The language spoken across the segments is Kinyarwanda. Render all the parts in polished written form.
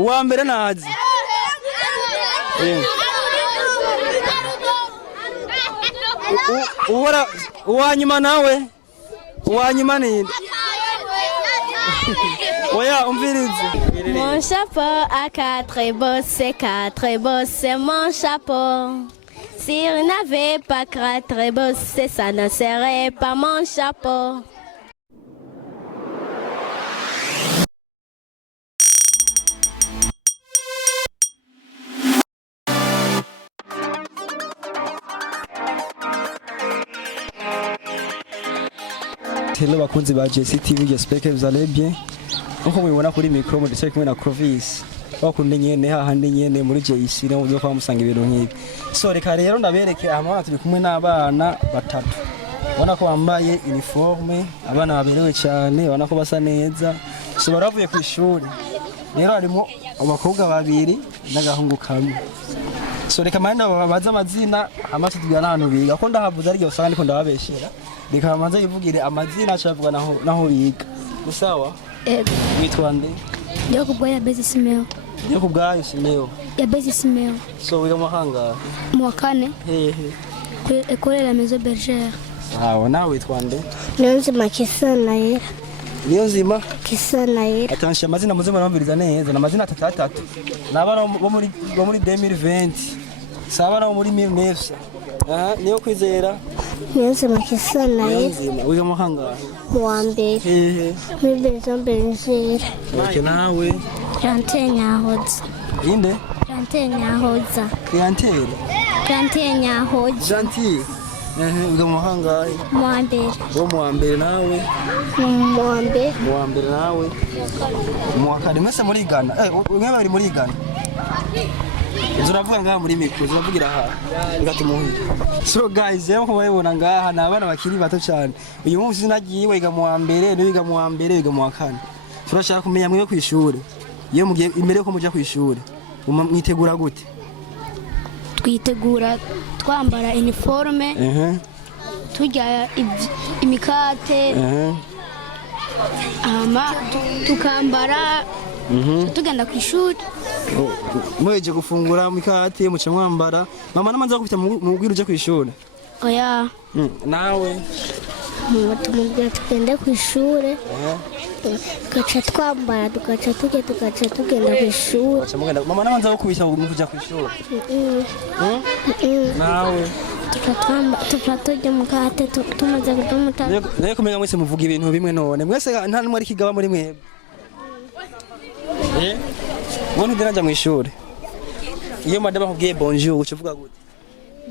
uwa mbere nazi uwa nyuma nawe uwa nyuma ninde oya umvirize Mon chapeau a quatre bosses, mon chapeau. S'il n'avait pas quatre bosses, ça ne serait pas mon chapeau. Hello bakunzi ba JCTV, j'espère que vous allez bien. Nkuko mubibona kuri micro ndetse kumwe na Clovis. Bakunde nyene hahandi nyene muri JC no uzo kwa musanga ibintu nk'ibi. So reka rero ndabereke amana turi kumwe n'abana batatu. Ubona ko bambaye uniforme, abana baberewe cyane, ubona ko basa neza. So baravuye ku ishuri. Rero harimo abakobwa babiri n'agahungu kamwe. So reka manda babaza amazina amaso tubya n'ahantu biga ko ndahavuze ari usanga ndiko ndababeshera. Reka manza yivugire amazina acavuga naho biga. Musawa? Witwa nde? Yo kubwaya Bezi Simeo. Yo kubwayo Simeo. Ya Bezi Simeo. So wiga mahanga? Mu kane. Hehe. École la Maison Bergère. Sawa, nawe witwa nde? Niyonzima Kisanaye. Niyonzima Kisanaye. Atansha amazina muze murambiriza neza, amazina atatu. Nabana bo muri 2020. Sabana bo muri 1900. Niyo kwizera. Niyonzima Kisanaye. Niyonzima wiga mahanga? Mu wa mbere. Hehe. Muri Maison Bergère. Okay, nawe? Chantel Nyahoza. Inde? Chantel Nyahoza. Clientele. Chantel Nyahoza. Gentil. Wiga mahanga? Mu wa mbere. Wo mu wa mbere nawe? Mu wa mbere. Mu wa mbere nawe? Mu wa kane mwese muri Ghana. Mwe bari muri Ghana. Zuravuga ngaha muri mikro, zuravugira aha. Ngatumuhira. So guys, yego ko bayibona ngaha nabana bakiri bato cyane. Uyu munsi nagiye wiga mu wa mbere, wiga mu wa mbere, wiga mu wa kane. Turashaka kumenya mwe ku ishuri. Iyo mugiye imbere ko muja ku ishuri. Mwitegura gute? Twitegura twambara uniforme. Tujya imikate. Tukambara tugenda ku ishuri. Mweje gufungura mikate muca mwambara. Mama namanza gufita mu bwira uje ku ishuri. Oya. Nawe. Tumubwira tugende ku ishuri. Tugaca twambara tugaca tugenda ku ishuri. Mama namanza gukubita mu kuja ku ishuri. Nawe. Tukatujya mukate tumaze kudumuta. Rero kumenya mwese muvuga ibintu bimwe none. Mwese nta numwe ari kigaba muri mwebwe. Wone ndiraja mu ishuri. Iyo madame akubwiye bonjour ucuvuga gute?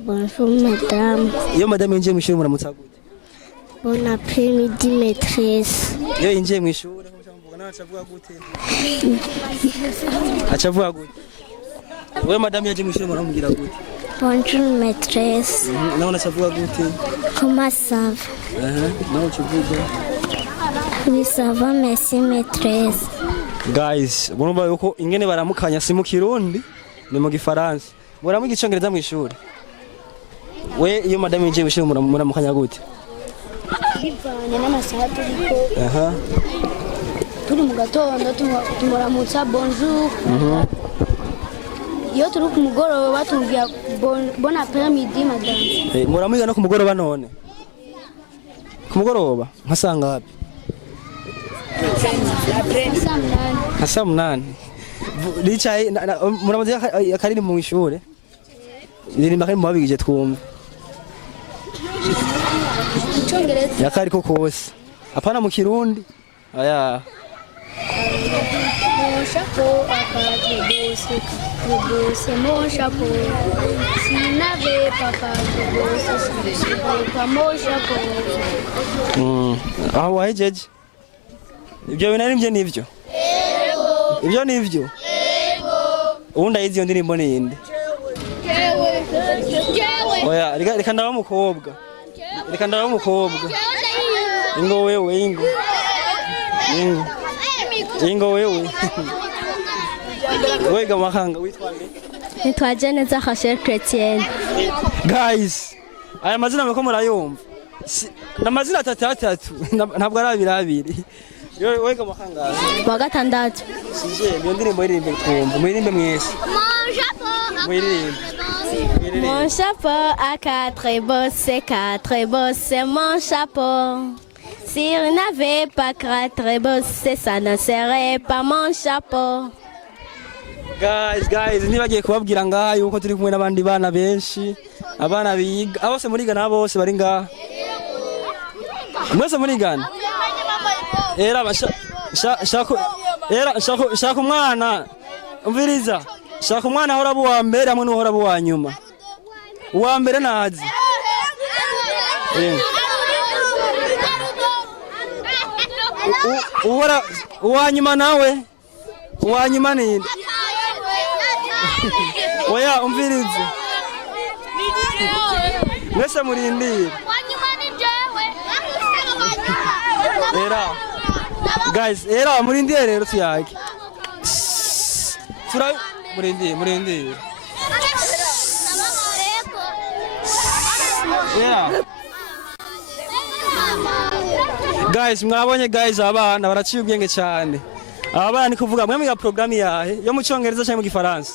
Bonjour madame. Iyo madame yinjiye mu ishuri muramutsa gute? Bon après-midi maîtresse. Iyo yinjiye mu ishuri ucavuga nawe acavuga gute? Acavuga gute? Wewe madame yaje mu ishuri muramubwira gute? Bonjour maîtresse. Nawe acavuga gute? Comment ça va? Nawe ucuvuga? Oui ça va merci maîtresse. Guys, murumva yuko ingene baramukanya si mu Kirundi ni mu Gifaransa. Muramuga icyongereza mu ishuri. We iyo madame yinjiye mu ishuri muramukanya gute? Bivanye n'amasaha turiko. Turi mu gatondo tumuramutsa bonjour. Iyo turi ku mugoroba tumubwira bon après-midi madame. Muramuga no ku mugoroba none. Ku mugoroba nkasanga hapi. Saa munani. Licaye muramaze akariri mu ishuri. Ndirimba kari mu babigije twumva. Icyongereza. Yakari ko kose. Apana mu Kirundi. Aya. Mon chapeau a quatre bosses, mon chapeau. S'il n'avait pas quatre bosses, ça ne serait pas mon chapeau. Aho wahejeje? Ibyo binarimbye nivyo? Yego. Ibyo nivyo? Yego. Ubundi ayizi yo ndirimbo ninde? Oya, reka ndaba mukobwa. Reka ndaba mukobwa. Ingo wewe ingo. Ingo wewe. Wega mahanga witwa nde? Nitwa Jeneza Rachel Chrétienne. Guys, aya mazina mko murayumva. Namazina atatu ntabwo ari abiri. Yo wega makanga. Wa gatandatu. Sije iyo ndirimbo iririmbe twumva. Muririmbe mwese. Mon chapeau a 4 bosses, c'est mon chapeau. S'il n'avait pas 4 bosses, ça ne serait pas mon chapeau. Guys, nibagiye kubabwira ngaha yuko turi kumwe n'abandi bana benshi. Abana biga, abose murigana bose bari ngaha. Mwese murigana? Era shaka umwana. Umviriza. Shaka umwana ahora buwa mbere hamwe n'uhora buwa nyuma. Uwa mbere nazi. Uhora uwa nyuma nawe. Uwa nyuma ni Oya umviriza. Mwese murindire. Era. Guys, era murindire rero tuyake. Tura murindire. Yeah. Guys, mwabonye guys abana baraciye ubwenge cyane. Aba bana ni kuvuga mwe mwiga program yahe yo mu cyongereza cyangwa mu gifaransa?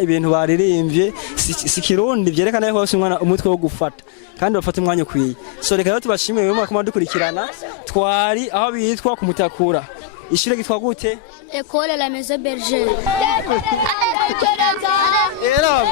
Ibintu baririmbye si kirundi byerekana ko bose umwana umutwe wo gufata kandi bafata umwanya ukwiye. So reka rero tubashimire mwe mwakoma dukurikirana. Twari aho bitwa ku Mutakura. Ishure gitwa gute? École la Maison Berger. Era